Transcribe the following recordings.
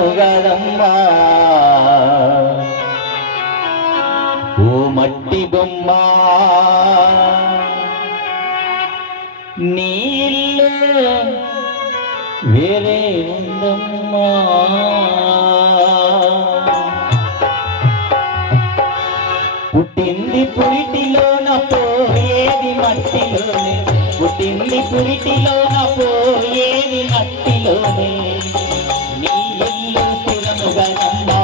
స్థిరముగదమ్మా ఓ మట్టి బొమ్మ నీళ్ళు వేరే ఉందమ్మా పుట్టింది పురిటిలోన పోయేది మట్టిలోనే పుట్టింది పురిటిలోన పోయేది మట్టిలోనే నీ ఇల్లు స్థిరముగదమ్మా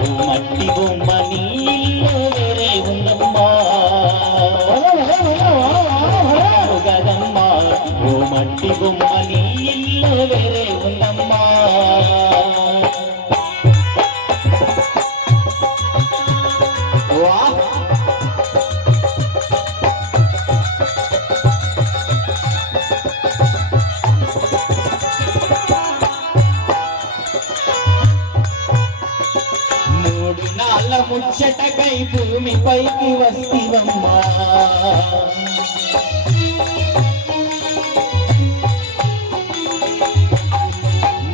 ఓ మట్టి బొమ్మ నీ ఇల్లు వేరే ఉందమ్మా గదమ్మా ఓ మట్టి బొమ్మ నీ ఇల్లు వేరే ఉందమ్మా ముచ్చటకై భూమిపైకి వస్తివమ్మా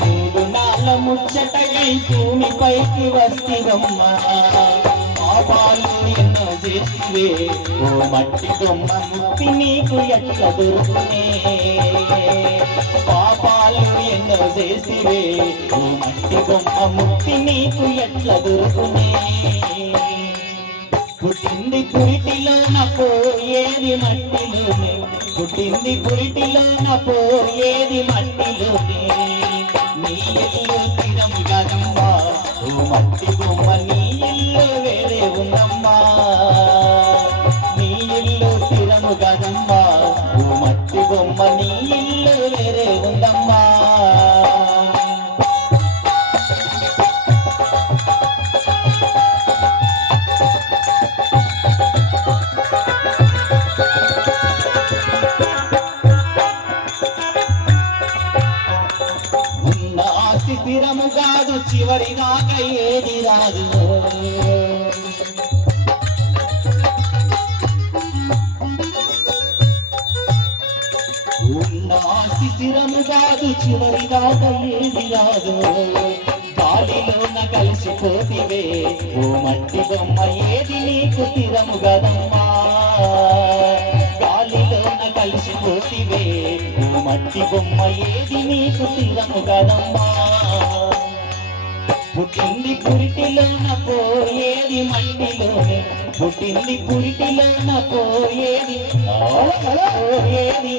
మూడు నాళ్ళ ముచ్చటకై భూమిపైకి వస్తివమ్మా పాపాలు ఎన్నో చేసివే ఓ మట్టి బొమ్మ ముక్తి నీకు ఎట్ల దొరుకునే పాపాలు ఎన్నో చేసివే ఓ మట్టి బొమ్మ ముక్తి నీకు ఎట్ల దొరుకునే పుట్టింది పురిటిలోన పోయేది మట్టిలోనే పుట్టింది పురిటిలోన పోయేది మట్టిలోనే నీ ఇల్లు స్థిరముగదమ్మా ఓ మట్టి బొమ్మ నీ ఇల్లు వేరే ఉందమ్మా నీ ఇల్లు స్థిరముగదమ్మా ఓ మట్టి బొమ్మ నీ ఇల్లు వేరే ఉందమ్మా స్థిరము కాదు చివరి దాకా ఏది రాదు ఆస్తి స్థిరము కాదు చివరి దాకా ఏది రాదు గాలిలోన కలిసిపోతివే ఓ మట్టి బొమ్మ ఏది నీకు స్థిరము కదమ్మా గాలిలోన కలిసిపోతివే ఓ మట్టి బొమ్మ ఏది నీకు స్థిరము కదమ్మా పుట్టింది పురిటిలోన పోయేది మట్టిలోనే పుట్టింది పురిటిలోన పోయేది పోయేది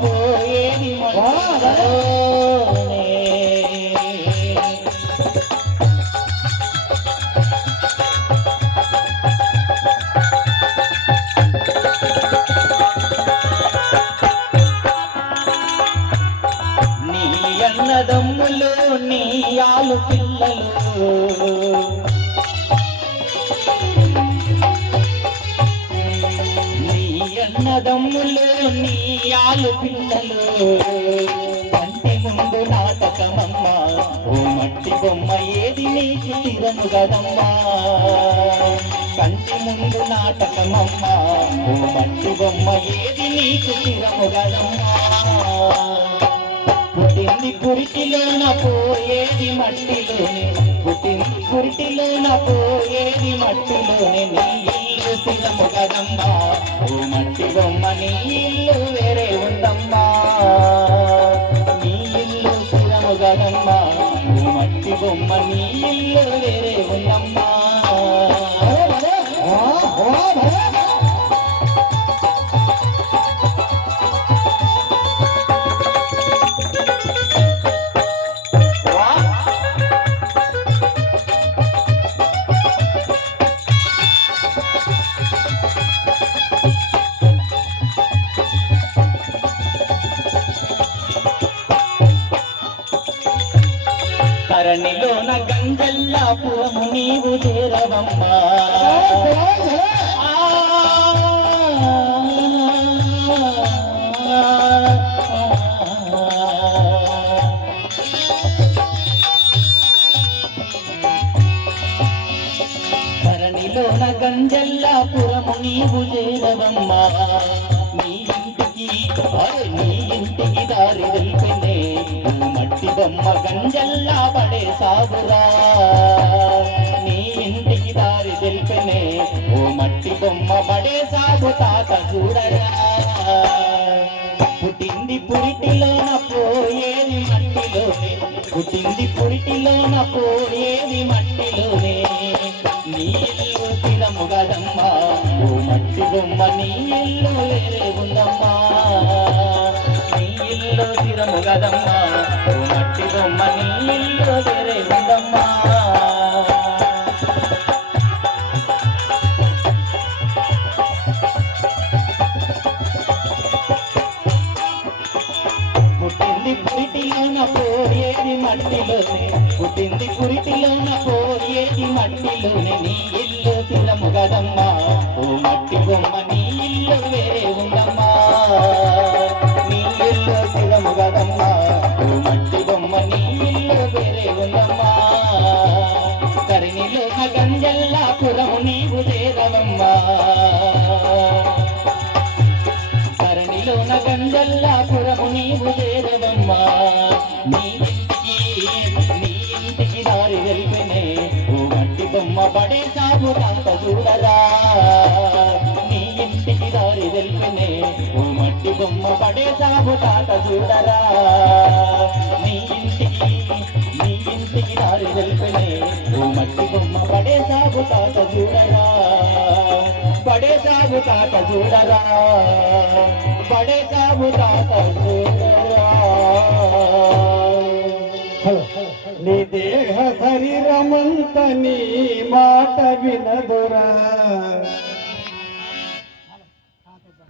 పోయేది మట్టిలోనే నీ అన్నదమ్ములు నీ ఆలు పిల్లలు నీ అన్నదమ్ములు నీ ఆలు పిల్లలు కంటి ముందు నాటకమమ్మా ఓ మట్టి బొమ్మ ఏది నీకు స్థిరము కదమ్మా కంటి ముందు నాటకమమ్మా ఓ మట్టి బొమ్మ ఏది నీకు స్థిరము కదమ్మా పుట్టింది పురిటిలోన పోయేది మట్టిలోనే పుట్టింది పురిటిలోన పోయేది మట్టిలోనే నీ ఇల్లు స్థిరము కదమ్మా ఓ మట్టి బొమ్మ నీ ఇల్లు వేరే ఉందమ్మా నీ ఇల్లు స్థిరము కదమ్మా ఓ మట్టి బొమ్మ నీ ఇల్లు వేరే ఉందమ్మా ధరణిలోన గంగల్లాపురము నీవు చేరవమ్మా ధరణిలోన గంగల్లాపురము నీవు చేరవమ్మా నీ ఇంటికి నీ ఇంటికి దారి తెలిపినే మట్టి బొమ్మ గంజల్లా పడే సాగురా నీ ఇంటికి దారి తెలిపినే ఓ మట్టి బొమ్మ పడే సాగు తాత చూడరా పుట్టింది పురిటిలోన పోయేది మట్టిలోనే పుట్టింది పురిటిలోన పోయేది మట్టిలోనే నీ ఇల్లు స్థిరము కదమ్మా ఓ మట్టి బొమ్మ నీ ఇల్లు వేరే ఉందమ్మా నీ ఇల్లు స్థిరము కదమ్మా ఓ మట్టి బొమ్మ నీ ఇల్లు వేరే ఉందమ్మా పుట్టింది పురిటిలోన పోయేది మట్టిలోనే పుట్టింది పురిటిలోన పోయేది మట్టిలోనే నీ ఇల్లు స్థిరము కదమ్మా ఓ మట్టి బొమ్మ నీ ఇల్లు వేరే ఉందమ్మా నీ ఇల్లు స్థిరము కదమ్మా ఓ మట్టి బొమ్మ నీ ఇల్లు వేరే ఉందమ్మా కరినిలోన గంజల్లా పురము నీవు చేరవమ్మా కరణిలోన గంజల్లా పురము నీవు చేరవమ్మా నీ ఇంటికి దారి తెలిపినే ఓ మట్టి బొమ్మ పడే సాగు తాత చూడరా నీ ఇంటికి దారి తెలిపినే ఓ మట్టి బొమ్మ పడే సాగు తాత చూడరా నీ ఇంటికి దారి తెలిపినే ఓ మట్టి బొమ్మ పడే సాగు తాత చూడరా పడే సాగు తాత చూడరా పడే సాగు తాత చూడరా నీ దేహ శరీరమంత నీ మాట వినదురా